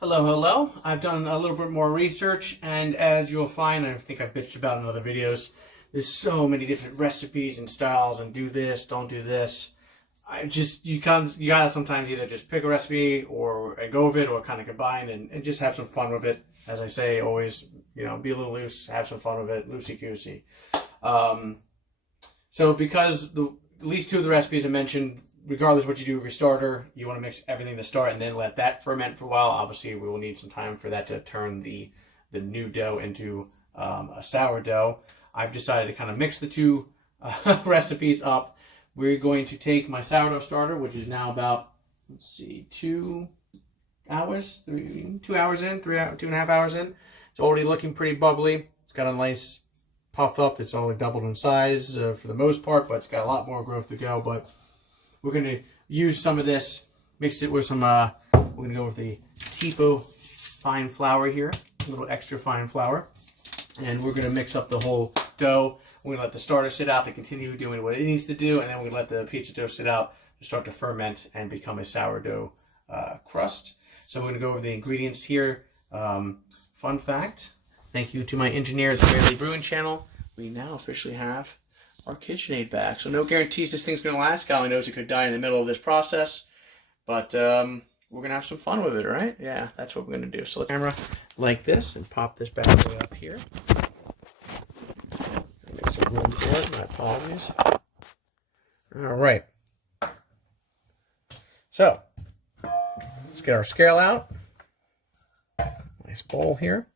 Hello, hello. I've done a little bit more research, and as you'll find, I think I've bitched about in other videos, there's so many different recipes and styles, and do this, don't do this. You gotta sometimes either just pick a recipe or go with it, or kind of combine and just have some fun with it. As I say, always, be a little loose, have some fun with it, loosey-goosey. So because at least two of the recipes I mentioned, regardless of what you do with your starter, you want to mix everything to start and then let that ferment for a while. Obviously, we will need some time for that to turn the new dough into a sourdough. I've decided to kind of mix the two recipes up. We're going to take my sourdough starter, which is now about, 2 hours, 2 hours in, 2.5 hours in. It's already looking pretty bubbly. It's got a nice puff up. It's only doubled in size for the most part, but it's got a lot more growth to go. But we're going to use some of this, mix it with some, we're going to go with the tipo fine flour here, a little extra fine flour. And we're going to mix up the whole dough. We're going to let the starter sit out to continue doing what it needs to do, and then we're going to let the pizza dough sit out to start to ferment and become a sourdough crust. So we're going to go over the ingredients here. Fun fact, thank you to my engineer at the Bailey Brewing Channel. We now officially have our KitchenAid back. So no guarantees this thing's going to last. God only knows it could die in the middle of this process. But we're going to have some fun with it, right? Yeah, that's what we're going to do. So let's camera like this and pop this bad boy up here. Make some room for it. My apologies. All right. So let's get our scale out. Nice bowl here.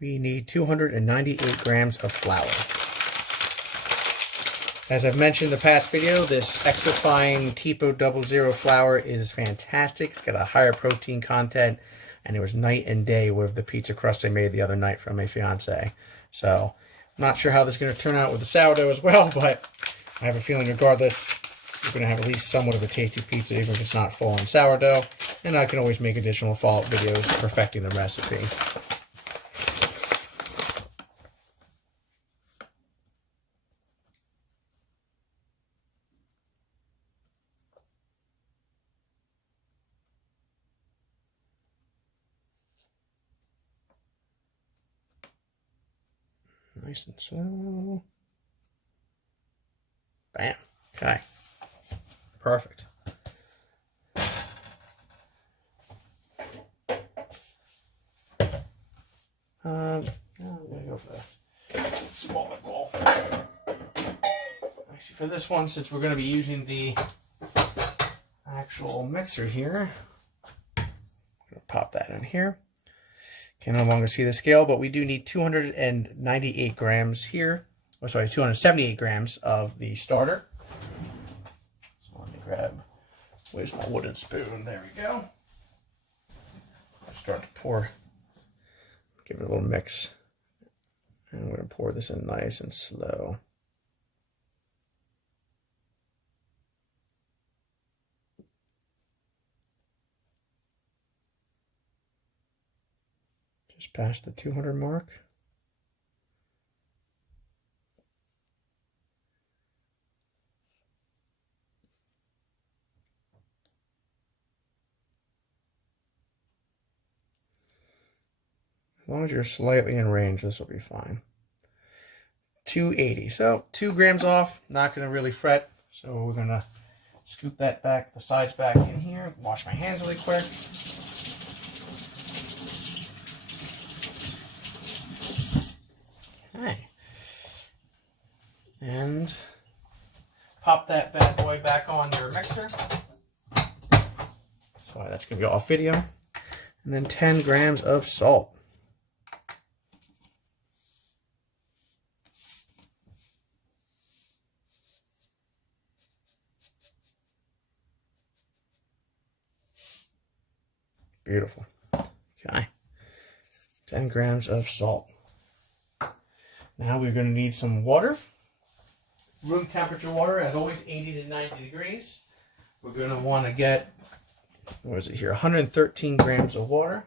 We need 298 grams of flour. As I've mentioned in the past video, this extra fine Tipo 00 flour is fantastic. It's got a higher protein content, and it was night and day with the pizza crust I made the other night from my fiance. So, I'm not sure how this is going to turn out with the sourdough as well, but I have a feeling regardless, you're going to have at least somewhat of a tasty pizza, even if it's not full on sourdough. And I can always make additional follow-up videos perfecting the recipe. Nice and slow. Bam. Okay. Perfect. I'm going to go for the smaller bowl. Actually, for this one, since we're going to be using the actual mixer here, I'm going to pop that in here. Can no longer see the scale, but we do need 298 grams here. Oh, sorry, 278 grams of the starter. So let me grab, where's my wooden spoon? There we go. I'll start to pour, give it a little mix. And we're going to pour this in nice and slow. Just past the 200 mark. As long as you're slightly in range, this will be fine. 280. So 2 grams off, not going to really fret. So we're going to scoop that back, the sides back in here. Wash my hands really quick. Okay. And pop that bad boy back on your mixer. So that's going to be off video. And then 10 grams of salt. Beautiful. Okay. 10 grams of salt. Now we're going to need some water. Room temperature water, as always, 80 to 90 degrees. We're going to want to get, what is it here, 113 grams of water.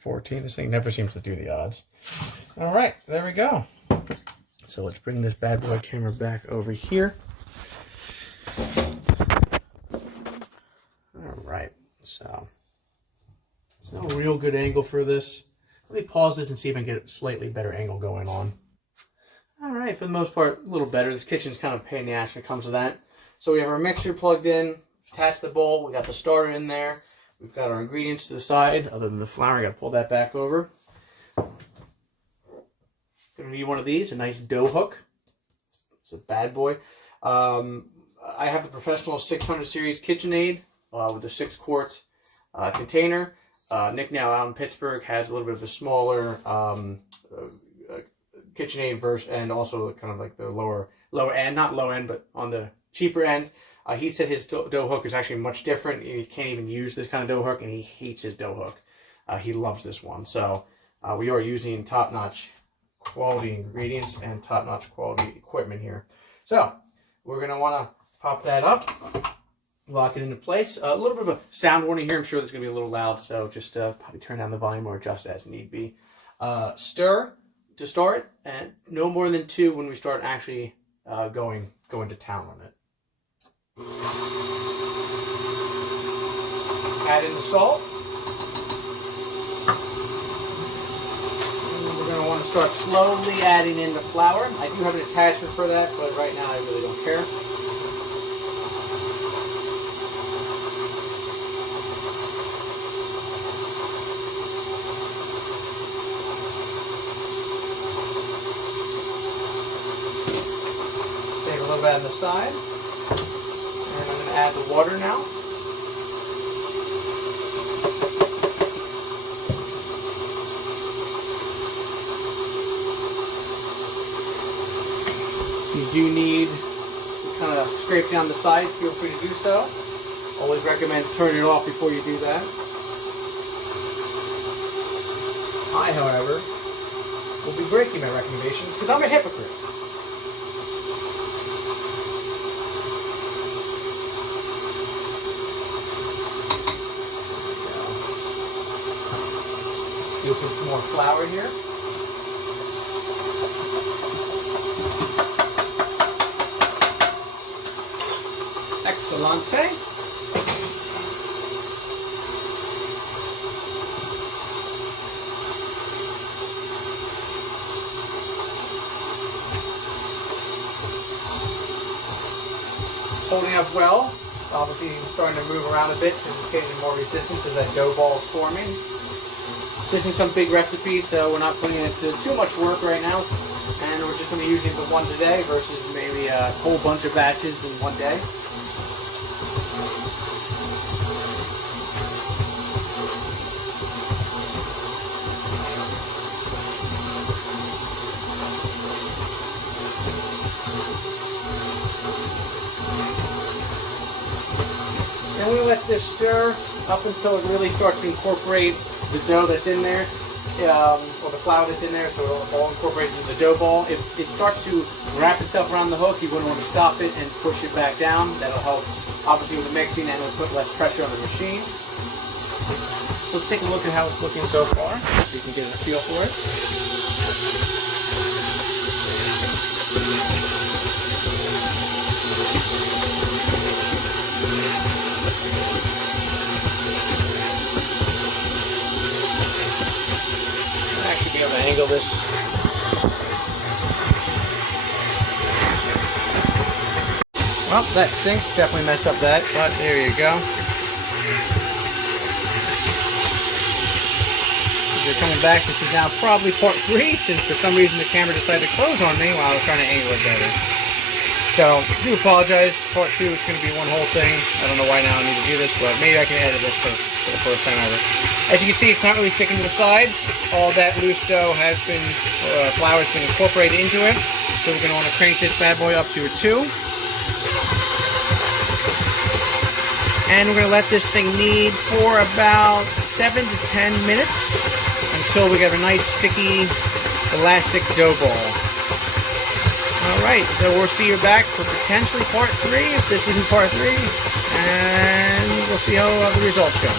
14. This thing never seems to do the odds. All right, there we go. So let's bring this bad boy camera back over here. All right, so it's no real good angle for this. Let me pause this and see if I can get a slightly better angle going on. All right, for the most part, a little better. This kitchen's kind of a pain in the ass when it comes to that. So we have our mixer plugged in, attached the bowl, we got the starter in there. We've got our ingredients to the side, other than the flour. I got to pull that back over. Gonna need one of these, a nice dough hook. It's a bad boy. I have the professional 600 series KitchenAid with the 6 quart container. Nick now out in Pittsburgh has a little bit of a smaller KitchenAid version, and also kind of like the low end, not low end, but on the cheaper end. He said his dough hook is actually much different. He can't even use this kind of dough hook, and he hates his dough hook. He loves this one. So we are using top-notch quality ingredients and top-notch quality equipment here. So we're going to want to pop that up, lock it into place. A little bit of a sound warning here. I'm sure this is going to be a little loud, so just probably turn down the volume or adjust as need be. Stir to start, and no more than 2 when we start actually going to town on it. Add in the salt. And we're going to want to start slowly adding in the flour. I do have an attachment for that, but right now I really don't care. Save a little bit on the side. And I'm going to add the water now. If you do need to kind of scrape down the sides, feel free to do so. Always recommend turning it off before you do that. I, however, will be breaking my recommendations because I'm a hypocrite. Scooping some more flour here. Excellente. Holding up well. Obviously starting to move around a bit because it's getting more resistance as that dough ball is forming. This isn't some big recipe, so we're not putting it to too much work right now. And we're just going to be using it for one today versus maybe a whole bunch of batches in one day. And we let this stir up until it really starts to incorporate the dough that's in there, or the flour that's in there, so it'll all incorporate into the dough ball. If it starts to wrap itself around the hook, you wouldn't want to stop it and push it back down. That'll help, obviously, with the mixing, and it'll put less pressure on the machine. So let's take a look at how it's looking so far, so you can get a feel for it. Be able to angle this. Well, that stinks. Definitely messed up that, but there you go. If you're coming back, this is now probably part 3, since for some reason the camera decided to close on me while I was trying to angle it better. So, I do apologize. Part 2 is going to be one whole thing. I don't know why now I need to do this, but maybe I can edit this for the first time ever. As you can see, it's not really sticking to the sides. All that loose dough has been, flour has been incorporated into it. So we're going to want to crank this bad boy up to a 2. And we're going to let this thing knead for about 7 to 10 minutes until we get a nice sticky, elastic dough ball. Alright, so we'll see you back for potentially part 3, if this isn't part 3. And we'll see how the results go.